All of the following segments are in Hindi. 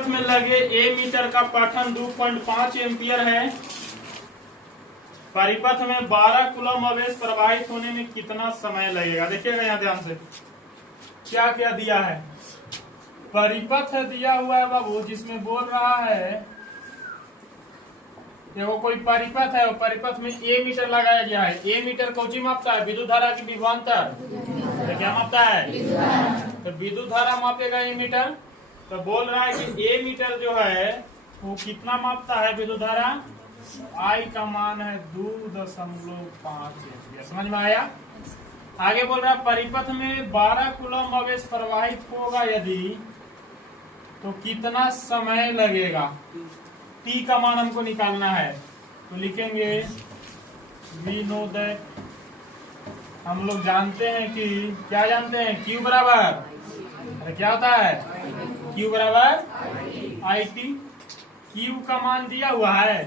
परिपथ में लगे ए मीटर का पठन 2.5 एम्पियर है। परिपथ में 12 कूलम आवेश प्रवाहित होने में कितना समय लगेगा? देखिएगा यहाँ ध्यान से, क्या क्या दिया है। परिपथ दिया हुआ है बाबू, जिसमें बोल रहा है देखो कोई परिपथ है और परिपथ में ए मीटर लगाया गया है। ए मीटर कौची मापता है? विद्युत धारा की विभवांतर। तो क्या मापता है? तो विद्युत धारा मापेगा ए मीटर। तो बोल रहा है कि ए मीटर जो है वो कितना मापता है विद्युत धारा? आई का मान है 2.5 एम्पियर। समझ में आया? आगे बोल रहा है परिपथ में 12 कूलम आवेश प्रवाहित होगा यदि, तो कितना समय लगेगा? टी का मान हमको निकालना है। तो लिखेंगे वी नो दैट, हम लोग जानते हैं कि, क्या जानते हैं? Q बराबर, अरे क्या होता है? Q बराबर आई टी। Q का मान दिया हुआ है,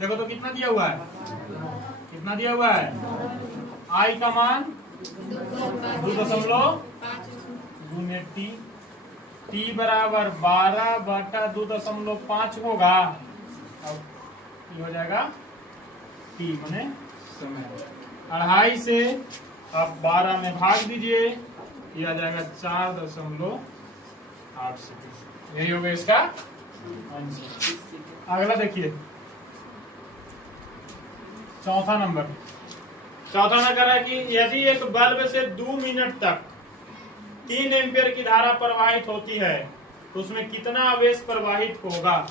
देखो तो कितना दिया हुआ है? कितना दिया हुआ है? I का मान 2.5 गुने टी। टी बराबर 12/2.5 होगा। अब ये हो जाएगा टी माने समय। 2.5 से अब 12 में भाग दीजिए, ये आ जाएगा 4.8 सेकेंड। यही होगा इसका आंसर। अगला देखिए, चौथा नंबर है कि यदि एक बल्ब से 2 मिनट तक 3 एम्पियर की धारा प्रवाहित होती है तो उसमें कितना आवेश प्रवाहित होगा?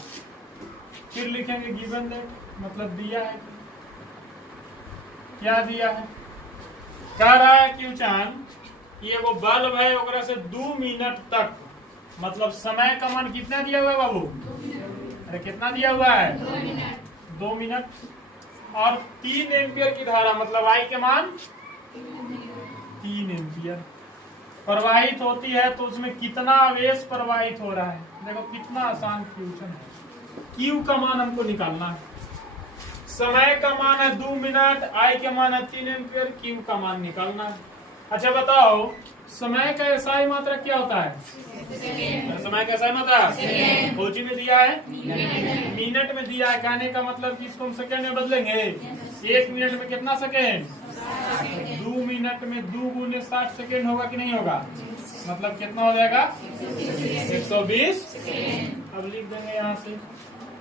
फिर लिखेंगे गिवन दैट, मतलब दिया है। क्या दिया है? कह रहा है क्वेश्चन, ये वो बल्ब है ओकरा से 2 मिनट तक, मतलब समय का मान कितना दिया हुआ है बाबू? अरे कितना दिया हुआ है? 2 मिनट। और 3 एम्पियर की धारा, मतलब आई के मान 3 एम्पियर प्रवाहित होती है, तो उसमें कितना आवेश प्रवाहित हो रहा है? देखो कितना आसान क्वेश्चन है। Q का मान हमको निकालना है। समय का मान है 2 मिनट, आई के मान है 3 एम्पियर, Q का मान निकालना है। अच्छा बताओ, समय का एसआई मात्रा क्या होता है? समय का एसआई मात्रा कोची में दिया है? मिनट में दिया है। कहने का मतलब कि इसको हम सेकेंड में बदलेंगे। 1 मिनट में कितना सेकेंड? 2 मिनट में 2 गुने 60 सेकेंड होगा कि नहीं होगा? मतलब कितना हो जाएगा? 120। अब लिख देंगे यहाँ से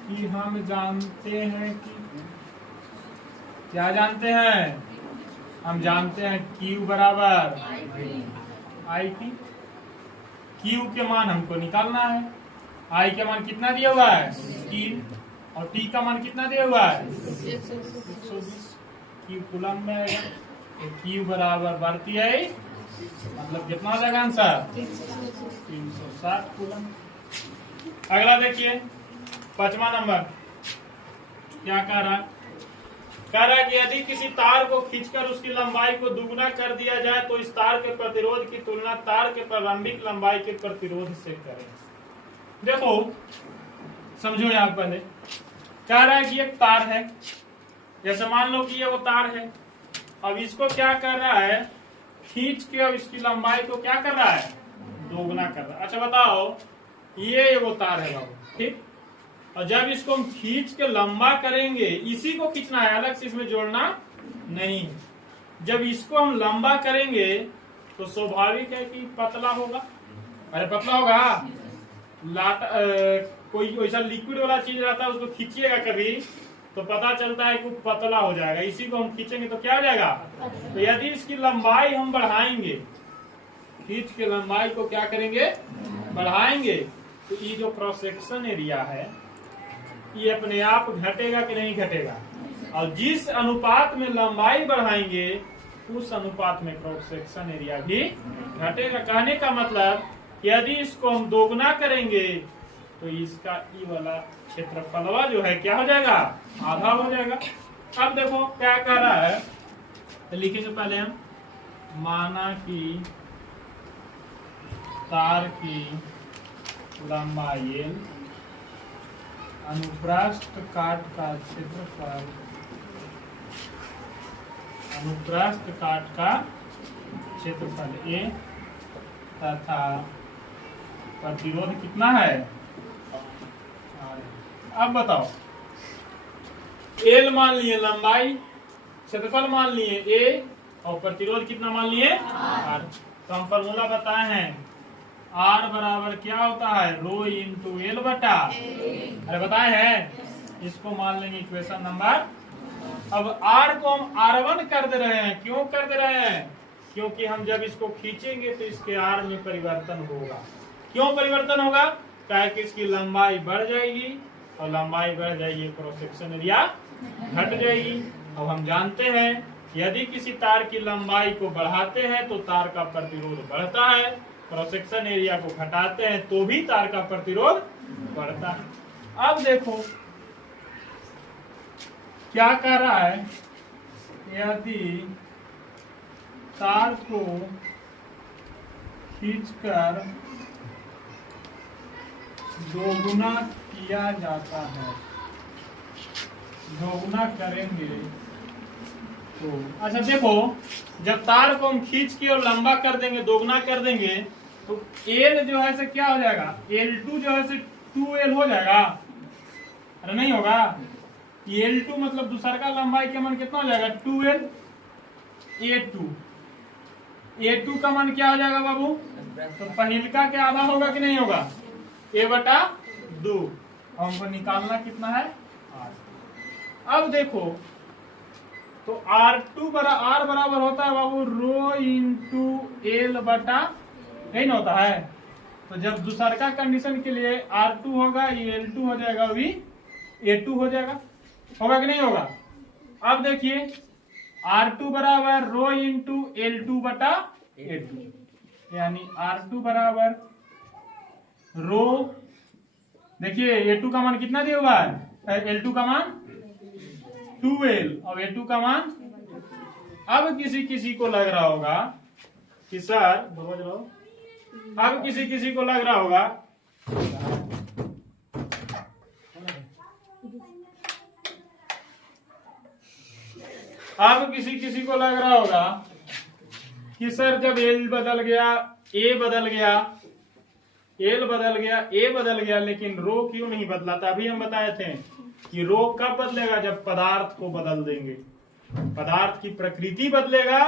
कि हम जानते हैं कि, क्या जानते हैं? हम जानते हैं Q बराबर आई टी। Q के मान हमको निकालना है। I के मान कितना दिया हुआ है? 3। और T का मान कितना दिया हुआ है? 120। Q कूलम में आएगा। तो Q बराबर बढ़ती है, मतलब कितना हो जाएगा आंसर? 360 कूलम। अगला देखिए, 5वां नंबर क्या कह रहा है? कह रहा है कि यदि किसी तार को खींचकर उसकी लंबाई को दुगना कर दिया जाए तो इस तार के प्रतिरोध की तुलना तार के प्रारंभिक लंबाई के प्रतिरोध से करें। देखो समझो, यहाँ पहले कह रहा है कि एक तार है, जैसे मान लो कि ये वो तार है। अब इसको क्या कर रहा है? खींच के अब इसकी लंबाई को क्या कर रहा है? दोगुना कर रहा है। अच्छा बताओ, ये वो तार है बाबू, ठीक। और जब इसको हम खींच के लंबा करेंगे, इसी को खींचना है, अलग से इसमें जोड़ना नहीं। जब इसको हम लंबा करेंगे तो स्वाभाविक है कि पतला होगा। अरे पतला होगा, कोई वैसा लिक्विड वाला चीज रहता है, उसको खींचिएगा कभी तो पता चलता है कि पतला हो जाएगा। इसी को हम खींचेंगे तो क्या हो जाएगा? तो यदि इसकी लंबाई हम बढ़ाएंगे, खींच के लंबाई को क्या करेंगे? बढ़ाएंगे, तो ये जो क्रॉस सेक्शन एरिया है ये अपने आप घटेगा कि नहीं घटेगा? और जिस अनुपात में लंबाई बढ़ाएंगे उस अनुपात में क्रॉस सेक्शन एरिया भी घटेगा। कहने का मतलब यदि इसको हम दोगुना करेंगे तो इसका ई वाला क्षेत्रफलवा जो है क्या हो जाएगा? आधा हो जाएगा। अब देखो क्या कह रहा है, तो लिखेंगे पहले हम, माना कि तार की लंबाई अनुप्रस्थ काट का क्षेत्रफल, अनुप्रस्थ काट का क्षेत्रफल A तथा प्रतिरोध कितना है? अब बताओ, एल मान लिए लंबाई, क्षेत्रफल मान लिए ए, और प्रतिरोध कितना मान लिए आर। तो हम फॉर्मूला बताए हैं, आर बराबर क्या होता है, रो इंटू एल बटा, अरे बताए हैं, इसको मान लेंगे इक्वेशन नंबर। अब आर को हम R1 कर दे रहे हैं, क्यों कर दे रहे हैं, क्योंकि हम जब इसको खींचेंगे तो इसके आर में परिवर्तन होगा। क्यों परिवर्तन होगा, क्या कि इसकी लंबाई बढ़ जाएगी, और लंबाई बढ़ जाएगी क्रॉस सेक्शन एरिया घट जाएगी। अब हम जानते हैं यदि किसी तार की लंबाई को बढ़ाते हैं तो तार का प्रतिरोध बढ़ता है, क्रॉस सेक्शन एरिया को घटाते हैं तो भी तार का प्रतिरोध बढ़ता है। अब देखो क्या कह रहा है, यदि तार को खींचकर दोगुना किया जाता है, दोगुना करेंगे तो, अच्छा देखो, जब तार को हम खींच के और लंबा कर देंगे, दोगुना कर देंगे, तो एल जो है से क्या हो जाएगा, L2 जो है से 2L हो जाएगा, अरे नहीं होगा। L2 मतलब दूसरा का लंबाई का मान कितना हो जाएगा, 2L। A2 का मान क्या हो जाएगा बाबू, तो पहिलका के आधा होगा कि नहीं होगा, A बटा 2। हमको निकालना कितना है, 8। अब देखो, तो R2 आर बराबर होता है बाबू रो इंटू एल बटा, यही ना होता है। तो जब दूसरा का कंडीशन के लिए R2 होगा, ये L2 हो जाएगा, अभी A2 हो जाएगा, होगा कि नहीं होगा। अब देखिए, R2 बराबर रो इंटू L2 बटा A2, यानी R2 बराबर रो, देखिए A2 का मान कितना दिया हुआ है, L2 का मान 2L और A2 का मान। अब किसी को लग रहा होगा कि सर समझ लो, अब किसी को लग रहा होगा, अब किसी को लग रहा होगा कि सर जब L बदल गया, A बदल गया, L बदल गया, A बदल गया, लेकिन रो क्यों नहीं बदला। तभी हम बताए थे कि रो कब बदलेगा, जब पदार्थ को बदल देंगे, पदार्थ की प्रकृति बदलेगा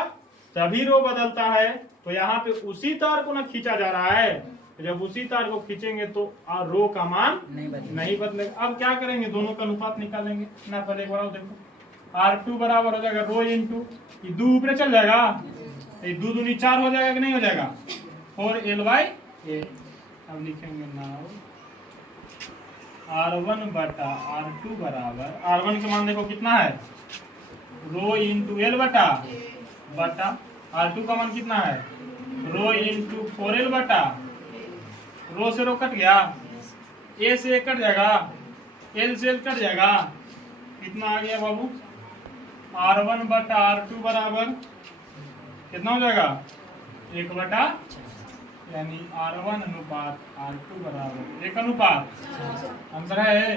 तभी रो बदलता है। तो यहाँ पे उसी तार को ना खींचा जा रहा है, तो जब उसी तार को खींचेंगे तो रो का मान नहीं बदलेगा। अब क्या करेंगे, दोनों का अनुपात निकालेंगे ना। पहले एक बार देखो, R2 बराबर हो जाएगा रो इंटू, ये 2 ऊपर चल जाएगा, ये 2 दूनी 4 हो जाएगा कि नहीं हो जाएगा, 4L/A। अब लिखेंगे नाउ R1 बटा R2 बराबर, R1 का मान देखो कितना है, रो इंटू एल बटा, R2 का मान कितना है, रो इंटू 4L बटा, रो से रो कट गया, ए से ए कट जाएगा, एल से एल कट जाएगा, कितना आ गया बाबू, R1 बटा R2 बराबर कितना हो जाएगा, 1 बटा, यानी R1 अनुपात R2 बराबर 1 अनुपात, आंसर है।